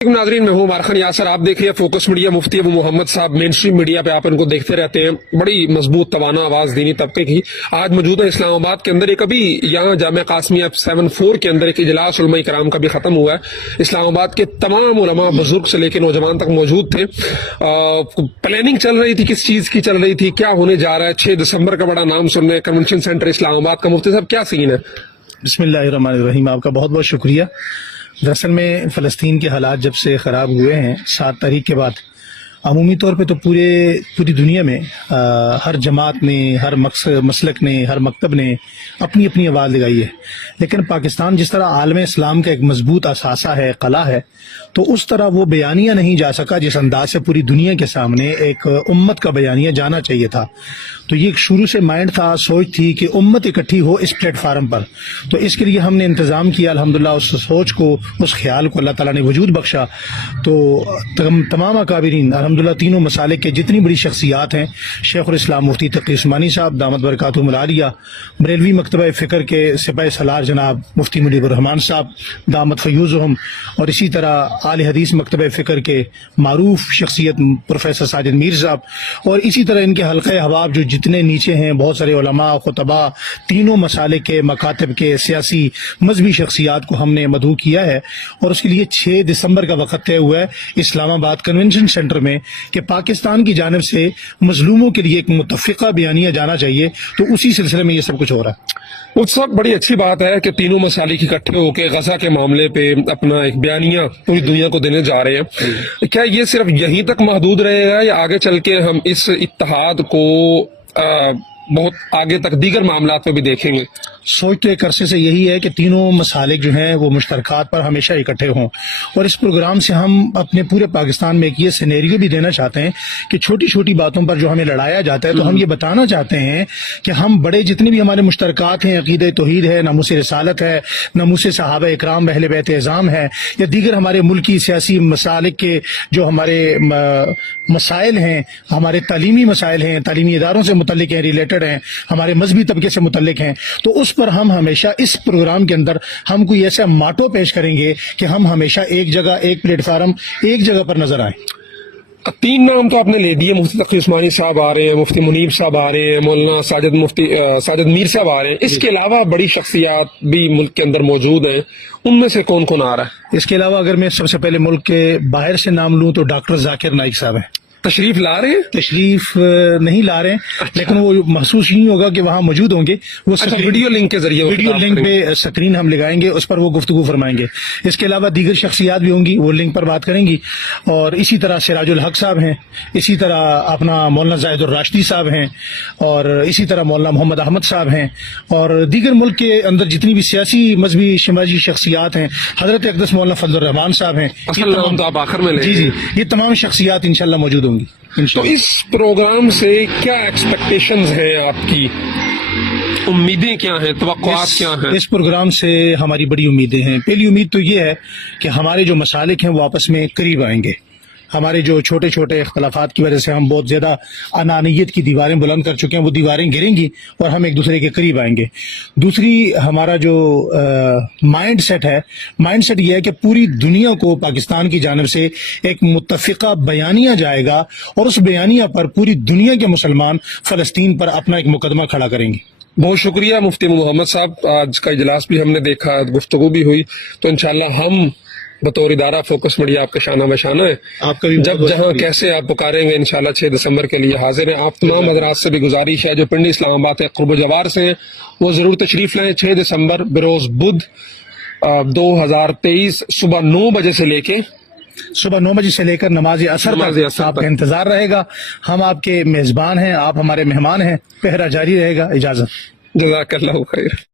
नाजरीन, मैं हूँ मारखन यासर। आप देख रहे हैं फोकस मीडिया। मुफ्ती अबू मोहम्मद साहब मेन स्ट्रीम मीडिया पे आप इनको देखते रहते हैं। बड़ी मजबूत तवाना आवाज दीनी तबके की आज मौजूद है इस्लामाबाद के अंदर। एक अभी यहाँ जामिया कासमिया 74 के अंदर एक इजलास उलमा इकराम का भी खत्म हुआ है। इस्लामाबाद के तमाम उलमा बुजुर्ग से लेकर नौजवान तक मौजूद थे। प्लानिंग चल रही थी, किस चीज की चल रही थी, क्या होने जा रहा है। 6 दिसंबर का बड़ा नाम सुन रहे हैं, कन्वेंशन सेंटर इस्लामाबाद का। मुफ्ती साहब क्या सीन है? बिस्मिल्लाहिर्रहमानिर्रहीम। आपका बहुत बहुत शुक्रिया। दरअसल में फ़लस्तीन के हालात जब से ख़राब हुए हैं 7 तारीख के बाद, अमूमी तौर पे तो पूरी दुनिया में हर जमात ने, हर मसलक ने, हर मकतब ने अपनी अपनी आवाज़ लगाई है। लेकिन पाकिस्तान जिस तरह आलम इस्लाम का एक मजबूत असासा है, कला है, तो उस तरह वो बयानिया नहीं जा सका जिस अंदाज से पूरी दुनिया के सामने एक उम्मत का बयानिया जाना चाहिए था। तो ये शुरू से माइंड था, सोच थी कि उम्मत इकट्ठी हो इस प्लेटफार्म पर। तो इसके लिए हमने इंतज़ाम किया। अल्हम्दुलिल्लाह उस सोच को, उस ख्याल को अल्लाह ताला ने वजूद बख्शा। तो तमाम अकाबिरीन अल्हम्दुलिल्लाह तीनों मसालिक के जितनी बड़ी शख्सियात हैं, शेखुल इस्लाम मुफ्ती तकी उस्मानी साहब दामद बरकातुहुमुल आलिया, बरेलवी मकतबा फ़िक्र के सिपाही सलार जनाब मुफ्ती मुनीबुर रहमान साहब दामद फयूज़ुहुम, और इसी तरह आले हदीस मकतबा फ़िक्र के मारूफ शख्सियत प्रोफेसर साजिद मीर साहब, और इसी तरह इनके हल्क़े हबाब जो जितने नीचे हैं, बहुत सारे उलमा खुतबा, तीनों मसालिक के, मकातिब के, सियासी मजहबी शख्सियात को हमने मदऊ किया है। और उसके लिए 6 दिसंबर का वक्त तय हुआ है इस्लामाबाद कन्वेंशन सेंटर में कि पाकिस्तान की जानिब से मजलूमों के लिए एक मुत्तफ़िक़ा बयानिया जाना चाहिए। तो उसी सिलसिले में ये सब कुछ हो रहा है। वो सब बड़ी अच्छी बात है कि तीनों मसालिक इकट्ठे होकर गजा के मामले पे अपना एक बयानिया पूरी दुनिया को देने जा रहे हैं। क्या ये सिर्फ यहीं तक महदूद रहेगा या आगे चल के हम इस इत्तेहाद को बहुत आगे तक दीगर मामलात पे भी देखेंगे? सोच तो एक अरसे से यही है कि तीनों मसालिक जो हैं वो मुश्तरकात पर हमेशा इकट्ठे हों। और इस प्रोग्राम से हम अपने पूरे पाकिस्तान में एक ये सिनेरियो भी देना चाहते हैं कि छोटी छोटी बातों पर जो हमें लड़ाया जाता है, तो हम ये बताना चाहते हैं कि हम बड़े जितने भी हमारे मुश्तरकात हैं, अकीदे तौहीद है, नमूस रिसालत है, नमूस सहाबा इकराम अहले बैत एज़ाम है, या दीगर हमारे मुल्की सियासी मसालिक के जो हमारे मसाइल हैं, हमारे तालीमी मसाइल हैं, तालीमी इदारों से मुतल्लिक हैं, रिलेटेड हैं, हमारे मजहबी तबके से मुतल्लिक हैं, तो उस पर हम हमेशा इस प्रोग्राम के अंदर हम कोई ऐसा माटो पेश करेंगे कि हम हमेशा एक जगह, एक प्लेटफार्म, एक जगह पर नजर आए। 3 नाम तो आपने ले दिए। मुफ्ती तकी उस्मानी साहब आ रहे हैं, मुफ्ती मुनीब साहब आ रहे हैं, मौलाना साजिद मीर साहब आ रहे हैं। इसके अलावा बड़ी शख्सियात भी मुल्क के अंदर मौजूद हैं, उनमें से कौन कौन आ रहा है? इसके अलावा अगर मैं सबसे पहले मुल्क के बाहर से नाम लूं तो डॉक्टर जाकिर नाइक साहब हैं। तशरीफ ला रहे हैं? तशरीफ नहीं ला रहे हैं, लेकिन वो महसूस नहीं होगा कि वहाँ मौजूद होंगे। वो वीडियो लिंक के जरिए, वीडियो लिंक पे स्क्रीन हम लगाएंगे, उस पर वो गुफ्तगू फरमाएंगे। इसके अलावा दीगर शख्सियात भी होंगी, वो लिंक पर बात करेंगी। और इसी तरह सिराजुल हक साहब हैं, इसी तरह अपना मौलाना जाहिदुर राशिदी साहब हैं, और इसी तरह मौलाना मोहम्मद अहमद साहब हैं, और दीगर मुल्क के अंदर जितनी भी सियासी मजहबी समाजी शख्सियात हैं, हजरत अक़दस मौलाना फजलुर रहमान साहब हैं। तो आप आखिर में जी, ये तमाम शख्सियात इंशाल्लाह मौजूद होंगी। तो इस प्रोग्राम से क्या एक्सपेक्टेशंस हैं आपकी? उम्मीदें क्या हैं, तवक्कुआत क्या हैं? इस प्रोग्राम से हमारी बड़ी उम्मीदें हैं। पहली उम्मीद तो ये है कि हमारे जो मसालिक हैं वो आपस में करीब आएंगे। हमारे जो छोटे छोटे इख्तलाफात की वजह से हम बहुत ज्यादा अनानियत की दीवारें बुलंद कर चुके हैं, वो दीवारें गिरेंगी और हम एक दूसरे के करीब आएंगे। दूसरी, हमारा जो माइंड सेट है, माइंड सेट ये है कि पूरी दुनिया को पाकिस्तान की जानिब से एक मुत्तफ़िक़ा बयानिया जाएगा, और उस बयानिया पर पूरी दुनिया के मुसलमान फ़लस्तीन पर अपना एक मुकदमा खड़ा करेंगे। बहुत शुक्रिया मुफ्ती मोहम्मद साहब। आज का इजलास भी हमने देखा, गुफ्तगू भी हुई, तो इंशाल्लाह हम बतौर इदारा फोकस मीडिया आपका शाना बशाना है। आपका भी जब जहां कैसे आप पुकारेंगे इंशाल्लाह 6 दिसंबर के लिए हाजिर हैं। आप तमाम हज़रात से भी गुजारिश है जो पिंडी इस्लामाबाद के क़ुर्ब जवार से हैं, वो जरूर तशरीफ लाएं। 6 दिसंबर बरोज बुध 2023 सुबह 9 बजे से लेकर नमाज असर तक आपका इंतजार रहेगा। हम आपके मेजबान हैं, आप हमारे मेहमान हैं। पहरा जारी रहेगा। इजाजत। जज़ाकल्लाहु खैर।